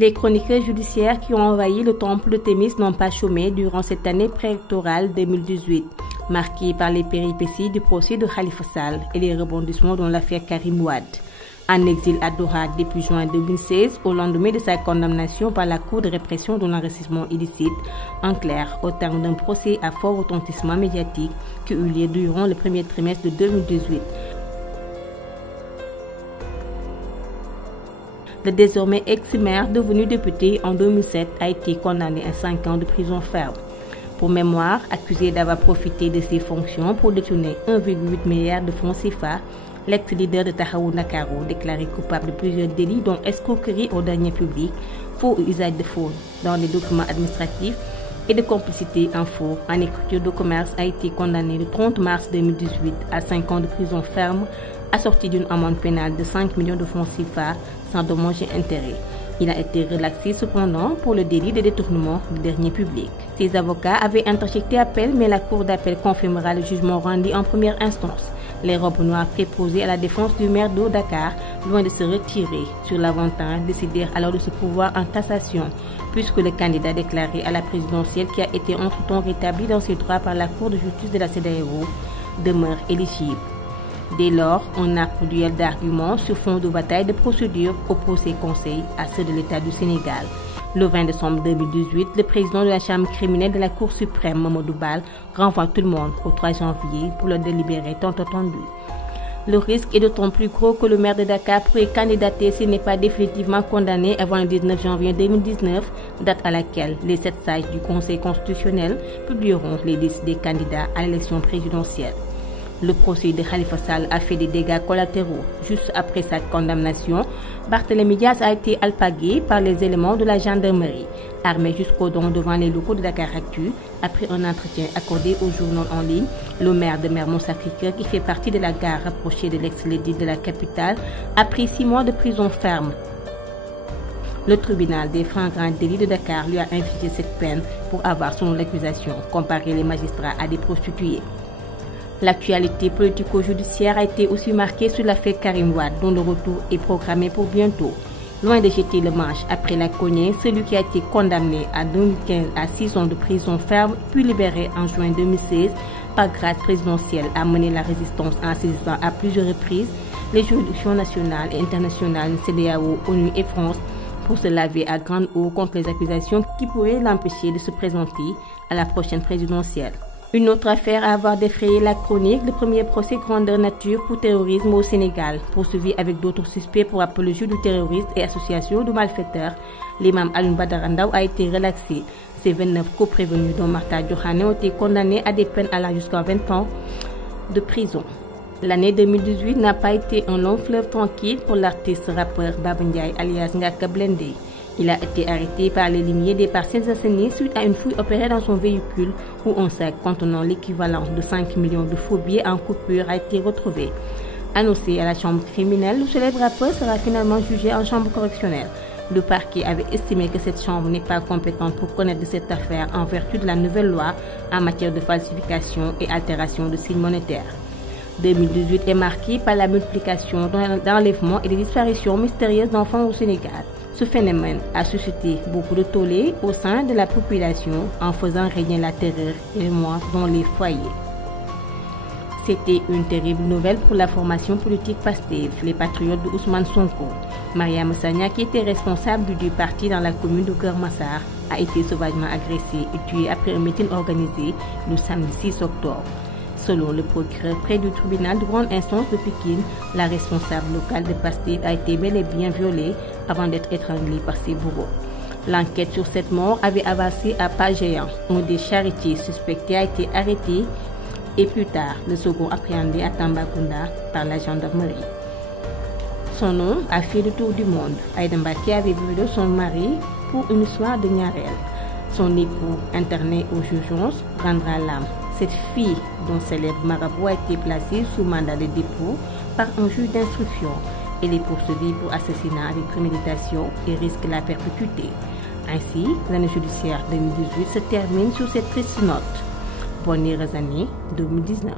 Les chroniqueurs judiciaires qui ont envahi le temple de Thémis n'ont pas chômé durant cette année préélectorale 2018, marquée par les péripéties du procès de Khalifa Sall et les rebondissements dans l'affaire Karim Wade. En exil à Doha depuis juin 2016, au lendemain de sa condamnation par la Cour de répression de l'enrichissement illicite, en clair, au terme d'un procès à fort retentissement médiatique qui eut lieu durant le premier trimestre de 2018. Le désormais ex-maire devenu député en 2007 a été condamné à 5 ans de prison ferme. Pour mémoire, accusé d'avoir profité de ses fonctions pour détourner 1,8 milliard de francs CFA, l'ex-leader de Taxawu Ndakaaru, déclaré coupable de plusieurs délits dont escroquerie aux deniers publics, faux usage de faux dans les documents administratifs et de complicité en faux en écriture de commerce, a été condamné le 30 mars 2018 à 5 ans de prison ferme, assorti d'une amende pénale de 5 millions de francs CFA sans dommages et intérêts. Il a été relaxé cependant pour le délit de détournement de deniers publics. Ses avocats avaient interjecté appel, mais la Cour d'appel confirmera le jugement rendu en première instance. Les robes noires préposées à la défense du maire de Dakar, loin de se retirer sur l'avantage, décidèrent alors de se pourvoir en cassation, puisque le candidat déclaré à la présidentielle, qui a été entre-temps rétabli dans ses droits par la Cour de justice de la CEDEAO, demeure éligible. Dès lors, on a un duel d'arguments sur fond de bataille de procédure oppose ses conseils à ceux de l'État du Sénégal. Le 20 décembre 2018, le président de la Chambre criminelle de la Cour suprême, Mamadou Bal, renvoie tout le monde au 3 janvier pour le délibéré tant attendu. Le risque est d'autant plus gros que le maire de Dakar pourrait candidater s'il n'est pas définitivement condamné avant le 19 janvier 2019, date à laquelle les 7 sages du Conseil constitutionnel publieront les listes des candidats à l'élection présidentielle. Le procès de Khalifa Sall a fait des dégâts collatéraux. Juste après sa condamnation, Barthélémy Dias a été alpagué par les éléments de la gendarmerie. Armé jusqu'aux dents devant les locaux de Dakaractu, après un entretien accordé au journal en ligne, le maire de Mermoz-Sacré-Cœur, qui fait partie de la gare rapprochée de l'ex-lédit de la capitale, a pris 6 mois de prison ferme. Le tribunal des flagrants délits de Dakar lui a infligé cette peine pour avoir, selon l'accusation, comparé les magistrats à des prostituées. L'actualité politico-judiciaire a été aussi marquée sur l'affaire Karim Wade, dont le retour est programmé pour bientôt. Loin de jeter le manche après la cognée, celui qui a été condamné en 2015 à 6 ans de prison ferme, puis libéré en juin 2016 par grâce présidentielle, a mené la résistance en saisissant à plusieurs reprises les juridictions nationales et internationales, CEDEAO, ONU et France, pour se laver à grande eau contre les accusations qui pourraient l'empêcher de se présenter à la prochaine présidentielle. Une autre affaire à avoir défrayé la chronique, le premier procès grandeur nature pour terrorisme au Sénégal, poursuivi avec d'autres suspects pour apologie du terrorisme et association de malfaiteurs. L'imam Alioune Badara Ndao a été relaxé. Ces 29 co-prévenus dont Martha Diokhane ont été condamnés à des peines allant jusqu'à 20 ans de prison. L'année 2018 n'a pas été un long fleuve tranquille pour l'artiste rappeur Baba Ndiaye alias Ngaaka Blindé. Il a été arrêté par les limiers des Parcelles Assainies suite à une fouille opérée dans son véhicule où un sac contenant l'équivalent de 5 millions de faux billets en coupure a été retrouvé. Annoncé à la chambre criminelle, le célèbre rappeur sera finalement jugé en chambre correctionnelle. Le parquet avait estimé que cette chambre n'est pas compétente pour connaître de cette affaire en vertu de la nouvelle loi en matière de falsification et altération de signes monétaires. 2018 est marqué par la multiplication d'enlèvements et de disparitions mystérieuses d'enfants au Sénégal. Ce phénomène a suscité beaucoup de tollé au sein de la population en faisant régner la terreur et le moins dans les foyers. C'était une terrible nouvelle pour la formation politique PASTEF, les patriotes de Ousmane Sonko. Mariama Sagna, qui était responsable du parti dans la commune de Keur Massar, a été sauvagement agressée et tuée après un meeting organisé le samedi 6 octobre. Selon le procureur près du tribunal de grande instance de Pékin, la responsable locale de PASTEF a été bel et bien violée avant d'être étranglée par ses bourreaux. L'enquête sur cette mort avait avancé à pas géant. Un des charretiers suspectés a été arrêté et plus tard, le second appréhendé à Tambacounda par la gendarmerie. Son nom a fait le tour du monde. Aïda Mbacké avait brûlé son mari pour une histoire de Niarel. Son époux, interné aux urgences, rendra l'âme. Cette fille, dont célèbre marabout, a été placée sous mandat de dépôt par un juge d'instruction. Elle est poursuivie pour assassinat avec préméditation et risque la perpétuité. Ainsi, l'année judiciaire 2018 se termine sur cette triste note. Bonne heureuse année 2019.